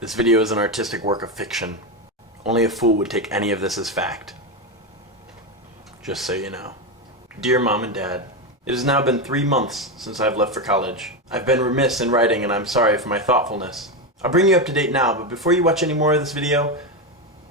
This video is an artistic work of fiction. Only a fool would take any of this as fact. Just so you know. Dear Mom and Dad, it has now been 3 months since I've left for college. I've been remiss in writing and I'm sorry for my thoughtfulness. I'll bring you up to date now, but before you watch any more of this video,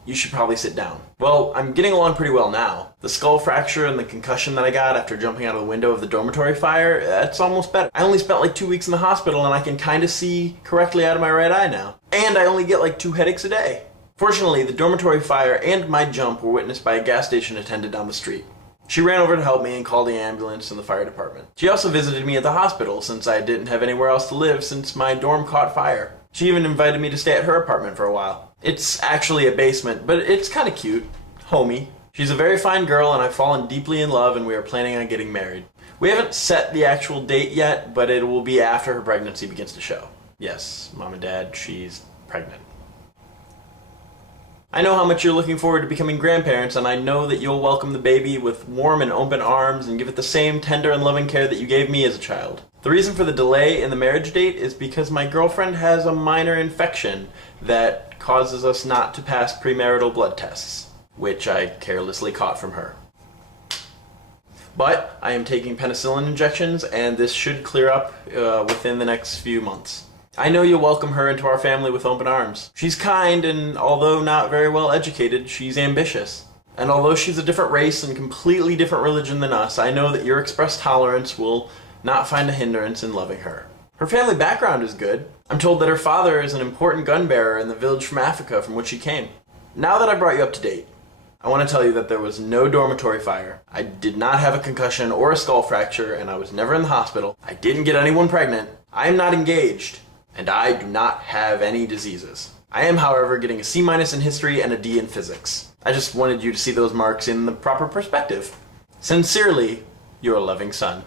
you should probably sit down. Well, I'm getting along pretty well now. The skull fracture and the concussion that I got after jumping out of the window of the dormitory fire, that's almost better. I only spent like 2 weeks in the hospital and I can kind of see correctly out of my right eye now. And I only get like 2 headaches a day. Fortunately, the dormitory fire and my jump were witnessed by a gas station attendant down the street. She ran over to help me and called the ambulance and the fire department. She also visited me at the hospital since I didn't have anywhere else to live since my dorm caught fire. She even invited me to stay at her apartment for a while. It's actually a basement, but it's kind of cute. Homey. She's a very fine girl and I've fallen deeply in love and we are planning on getting married. We haven't set the actual date yet, but it will be after her pregnancy begins to show. Yes, Mom and Dad, she's pregnant. I know how much you're looking forward to becoming grandparents, and I know that you'll welcome the baby with warm and open arms and give it the same tender and loving care that you gave me as a child. The reason for the delay in the marriage date is because my girlfriend has a minor infection that causes us not to pass premarital blood tests, which I carelessly caught from her. But I am taking penicillin injections, and this should clear up within the next few months. I know you'll welcome her into our family with open arms. She's kind, and although not very well educated, she's ambitious. And although she's a different race and completely different religion than us, I know that your expressed tolerance will not find a hindrance in loving her. Her family background is good. I'm told that her father is an important gun bearer in the village from Africa from which she came. Now that I brought you up to date, I want to tell you that there was no dormitory fire. I did not have a concussion or a skull fracture, and I was never in the hospital. I didn't get anyone pregnant. I am not engaged. And I do not have any diseases. I am, however, getting a C- in history and a D in physics. I just wanted you to see those marks in the proper perspective. Sincerely, your loving son.